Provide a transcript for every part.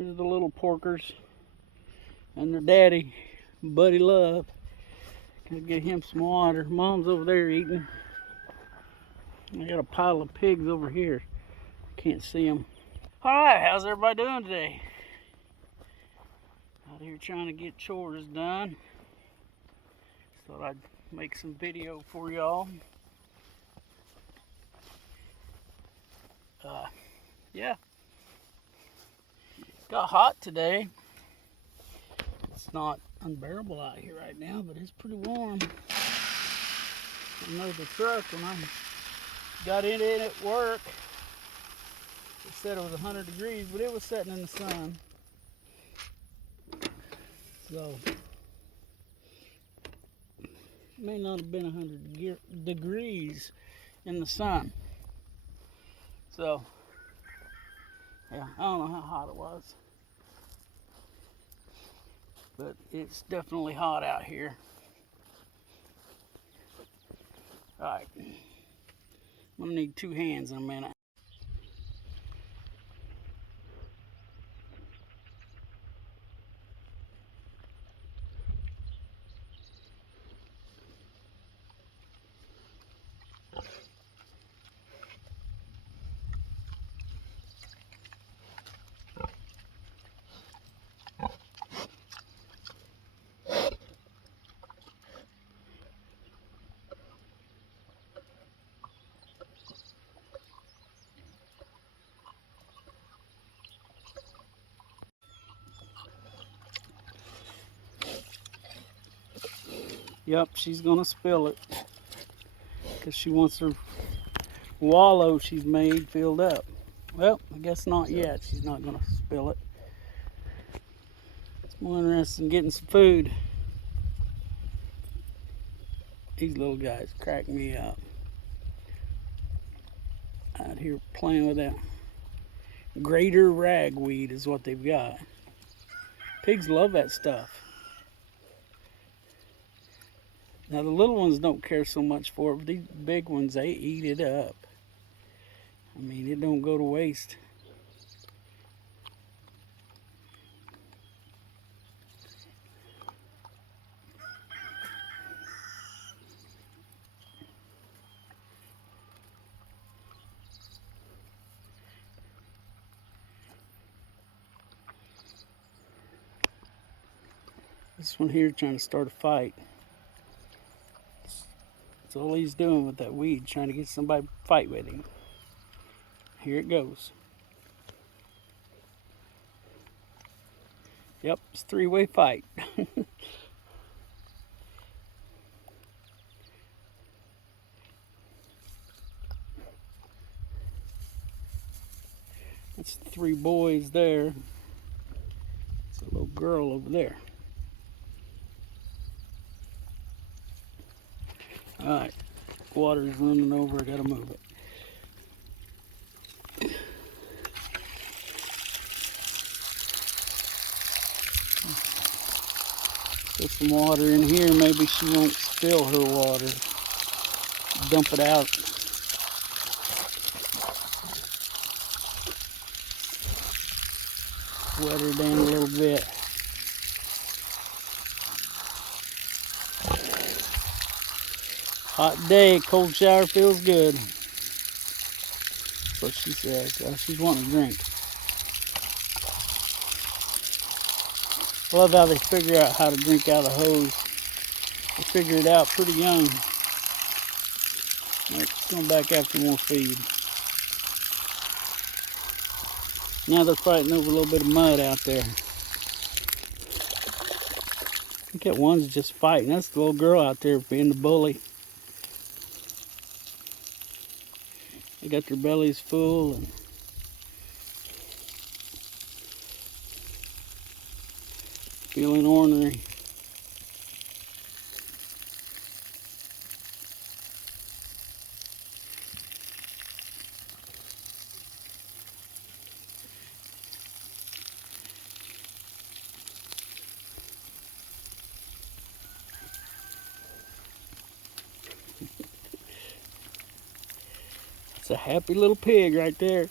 There's the little porkers and their daddy, Buddy Love. Gonna get him some water. Mom's over there eating. I got a pile of pigs over here. Can't see them. Hi, how's everybody doing today? Out here trying to get chores done. Thought I'd make some video for y'all. Yeah. Got hot today. It's not unbearable out here right now, but it's pretty warm. I know the truck when I got in it at work, it said it was 100 degrees, but it was sitting in the sun. So, it may not have been 100 degrees in the sun. So, yeah, I don't know how hot it was. But it's definitely hot out here. Alright. I'm gonna need 2 hands in a minute. Yep, she's gonna spill it because she wants her wallow she's made filled up. Well, I guess not yet. She's not gonna spill it. It's more interested in getting some food. These little guys crack me up. Out here playing with that greater ragweed is what they've got. Pigs love that stuff. Now the little ones don't care so much for it, but these big ones, they eat it up. I mean, it don't go to waste. This one here trying to start a fight. That's all he's doing with that weed, trying to get somebody to fight with him. Here it goes. Yep, it's a 3-way fight. That's 3 boys there. It's a little girl over there. Alright, water's running over, I gotta move it. Put some water in here, maybe she won't spill her water. Dump it out. Wet her down a little bit. Hot day, cold shower feels good. That's what she says. She's wanting a drink. I love how they figure out how to drink out of the hose. They figure it out pretty young. Alright, going back after more feed. Now they're fighting over a little bit of mud out there. I think that one's just fighting. That's the little girl out there being the bully. They got their bellies full and feeling ornery. It's a happy little pig right there.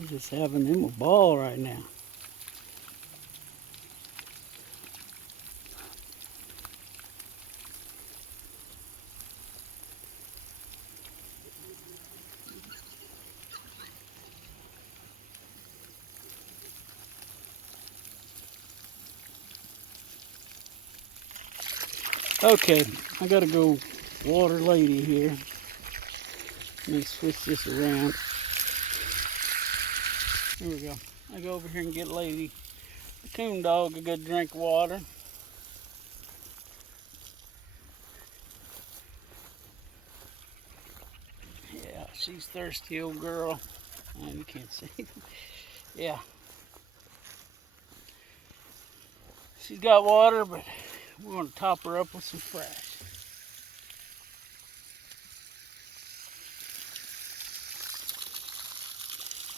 I'm just having them a ball right now. Okay, I gotta go water Lady here. Let me switch this around. Here we go. I go over here and get Lady, the coon dog, a good drink of water. Yeah, she's thirsty, old girl. Oh, you can't see. Yeah. She's got water, but we're going to top her up with some fresh.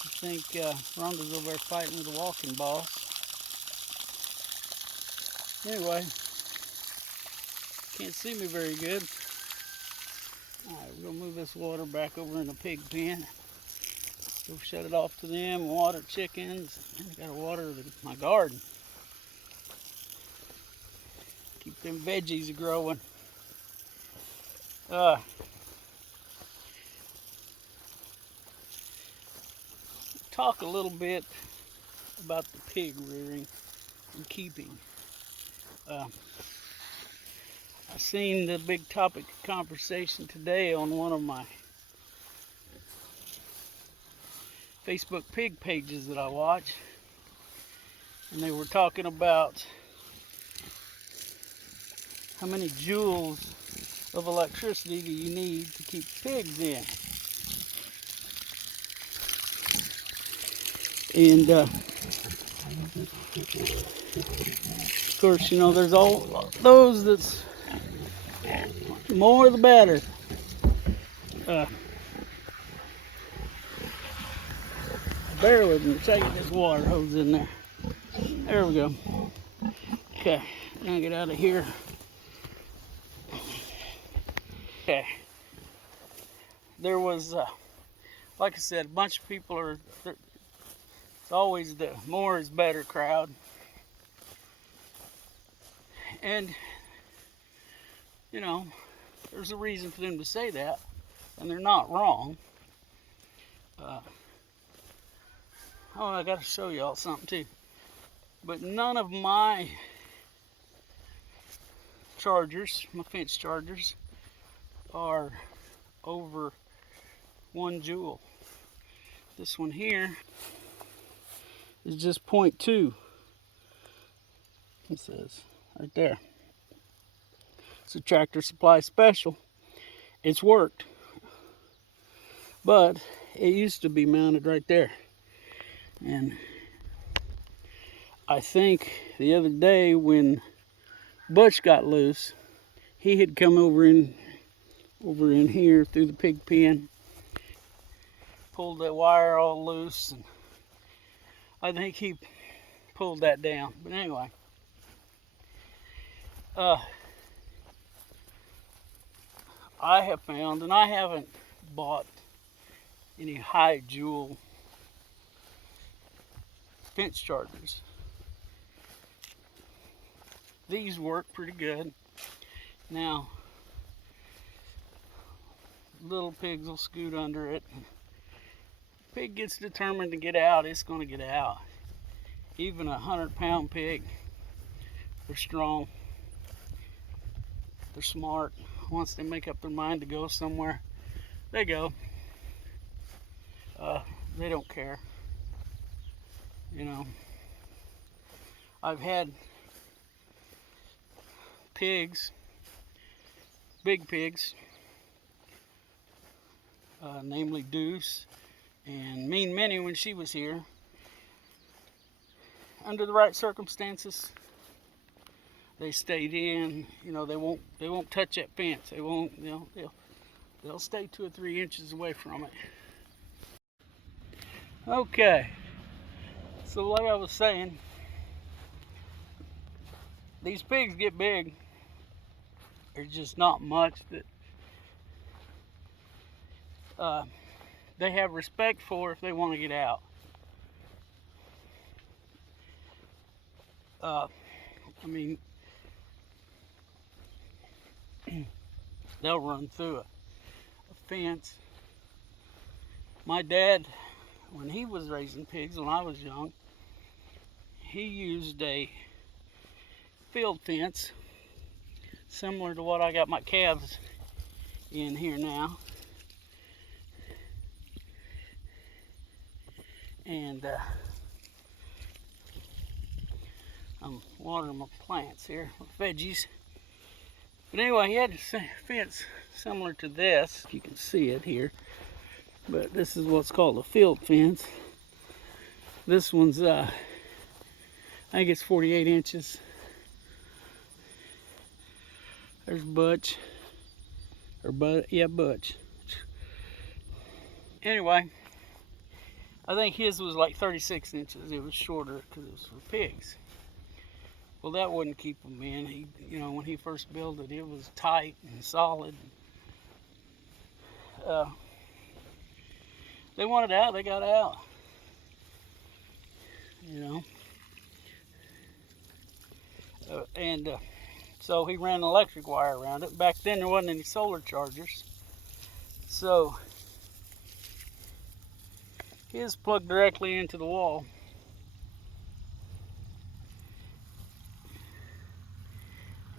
I think Rhonda's over there fighting with the walking boss. Anyway, can't see me very good. Alright, we're going to move this water back over in the pig pen. Go shut it off to them, water chickens. I got to water my garden. Keep them veggies growing. Talk a little bit about the pig rearing and keeping. I seen the big topic of conversation today on one of my Facebook pig pages that I watch, and they were talking about how many joules of electricity do you need to keep pigs in. And of course, you know, there's all those that's more the better. Bear with me, taking this water hose in there. There we go. Okay, now get out of here. Okay. There was, like I said, a bunch of people are, it's always the more is better crowd. And, you know, there's a reason for them to say that, and they're not wrong. Oh, I got to show y'all something too. But none of my chargers, my fence chargers, are over 1 joule. This one here is just 0.2. It says right there. It's a Tractor Supply special. It's worked, but it used to be mounted right there. And I think the other day when Butch got loose, he had come over in here through the pig pen, pulled that wire all loose, and I think he pulled that down. But anyway, I have found, and I haven't bought any high joule fence chargers. These work pretty good. Now, little pigs will scoot under it. Pig gets determined to get out, it's going to get out. Even a 100-pound pig, they're strong, they're smart. Once they make up their mind to go somewhere, they go. They don't care. You know, I've had pigs, big pigs, namely Deuce and Mean Minnie when she was here. Under the right circumstances, they stayed in. You know, they won't touch that fence. They won't. You know, they'll stay 2 or 3 inches away from it. Okay. So like I was saying, these pigs get big. There's just not much that they have respect for if they want to get out. I mean, they'll run through a fence. My dad, when he was raising pigs when I was young, he used a field fence similar to what I got my calves in here now. And I'm watering my plants here, my veggies. But anyway, he had a fence similar to this. You can see it here. But this is what's called a field fence. This one's, I think it's 48 inches. There's Butch. Yeah, Butch. Anyway, I think his was like 36 inches. It was shorter because it was for pigs. Well, that wouldn't keep him in. He, when he first built it, it was tight and solid. They wanted out, they got out. So he ran electric wire around it. Back then there wasn't any solar chargers. So his plugged directly into the wall.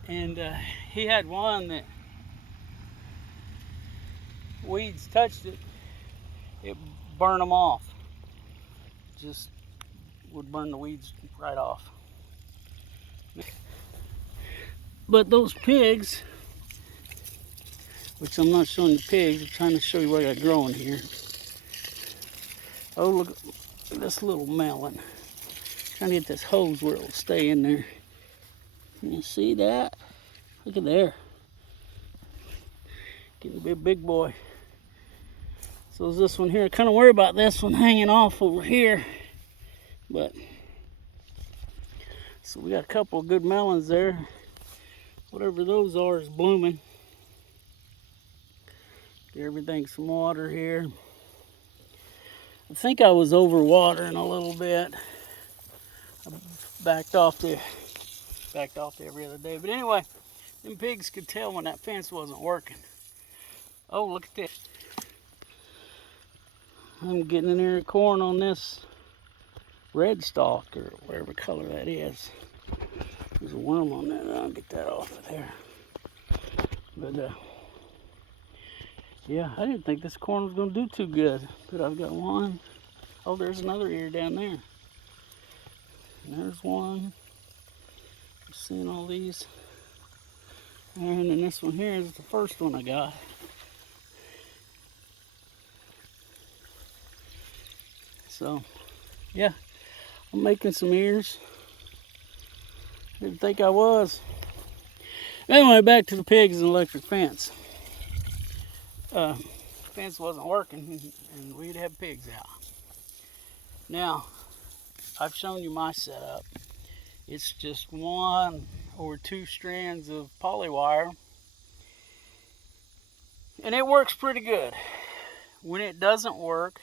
And he had one that weeds touched it, it burned them off. Just would burn the weeds right off. But those pigs, which I'm not showing you pigs, I'm trying to show you what I got growing here. Oh, look at this little melon. Trying to get this hose where it'll stay in there. Can you see that? Look at there. Getting to be a big boy. So is this one here. I kind of worry about this one hanging off over here. But, so we got a couple of good melons there. Whatever those are is blooming. Get everything some water here. I think I was overwatering a little bit. I backed off every other day. But anyway, them pigs could tell when that fence wasn't working. Oh, look at this. I'm getting in there corn on this red stalk or whatever color that is. There's a worm on that. I'll get that off of there. But yeah, I didn't think this corn was going to do too good. But I've got one. Oh, there's another ear down there. And there's one. I'm seeing all these. And then this one here is the first one I got. So, yeah, I'm making some ears. Didn't think I was. Anyway, back to the pigs and electric fence. Fence wasn't working, and we'd have pigs out. Now, I've shown you my setup. It's just 1 or 2 strands of poly wire, and it works pretty good. When it doesn't work,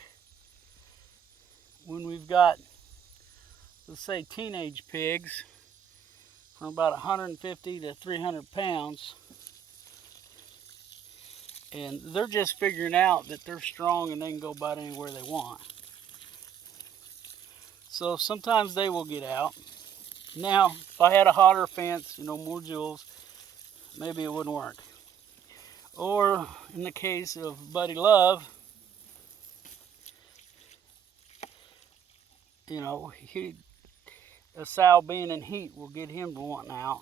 when we've got, let's say, teenage pigs from about 150 to 300 pounds, and they're just figuring out that they're strong and they can go about anywhere they want. So sometimes they will get out. Now, if I had a hotter fence, more joules, maybe it wouldn't work. Or in the case of Buddy Love, a sow being in heat will get him to wanting out.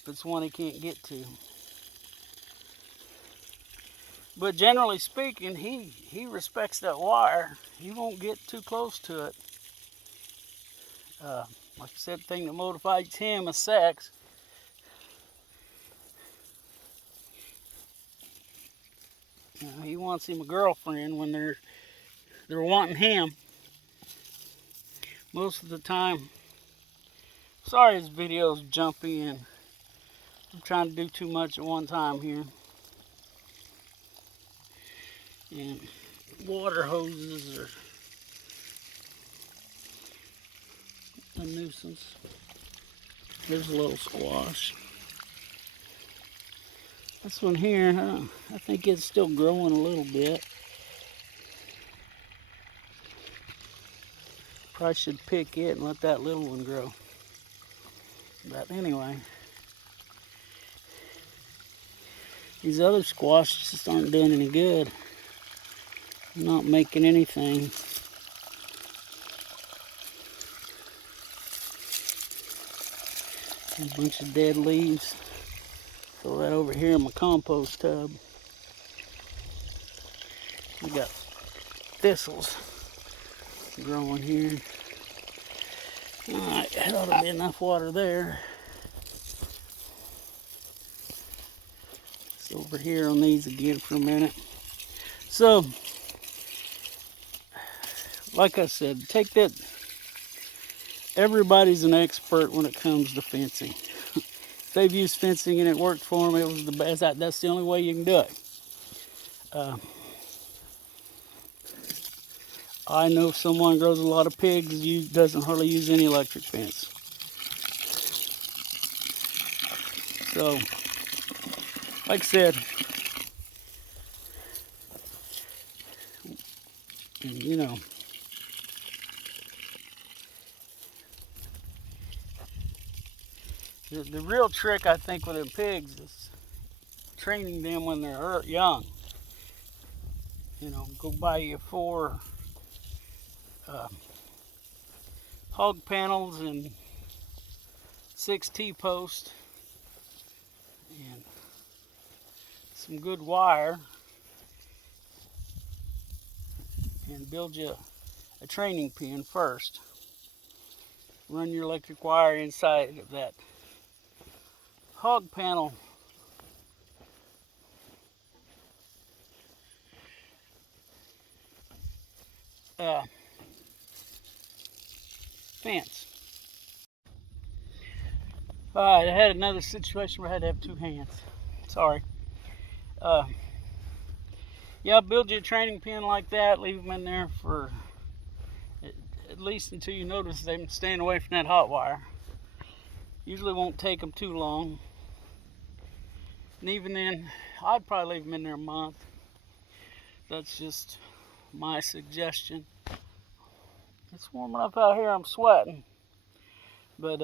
If it's one he can't get to. But generally speaking, he respects that wire. He won't get too close to it. Like I said, the thing that motivates him is sex. He wants him a girlfriend when they're wanting him. Most of the time. Sorry this video's jumpy and I'm trying to do too much at one time here. And water hoses are a nuisance. There's a little squash. This one here, I think it's still growing a little bit. Probably should pick it and let that little one grow. But anyway, these other squash just aren't doing any good. Not making anything. A bunch of dead leaves. Throw that over here in my compost tub. We got thistles growing here. Alright, that ought to be enough water there. It's over here on these again for a minute. So, like I said, take that. Everybody's an expert when it comes to fencing. If they've used fencing and it worked for them, it was the best. That's the only way you can do it. I know someone grows a lot of pigs, doesn't hardly use any electric fence. So, like I said, you know, the real trick, I think, with them pigs is training them when they're young. You know, go buy you 4 hog panels and 6 T-posts and some good wire, and build you a training pen first. Run your electric wire inside of that hog panel fence. Alright, I had another situation where I had to have 2 hands. Sorry. Yeah, build you a training pen like that. Leave them in there for at least until you notice them staying away from that hot wire. Usually won't take them too long. And even then, I'd probably leave them in there a month. That's just my suggestion. It's warm enough out here, I'm sweating. But,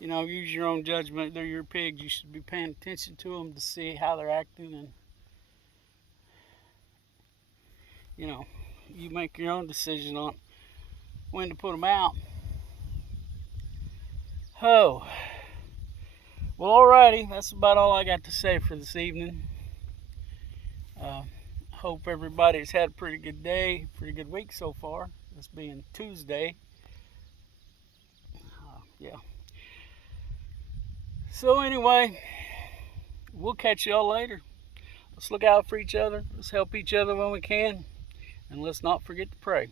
you know, use your own judgment. They're your pigs. You should be paying attention to them to see how they're acting. And, you know, you make your own decision on when to put them out. Oh. Well, alrighty. That's about all I got to say for this evening. Hope everybody's had a pretty good day, pretty good week so far. This being Tuesday. Yeah. So anyway, we'll catch y'all later. Let's look out for each other. Let's help each other when we can. And let's not forget to pray.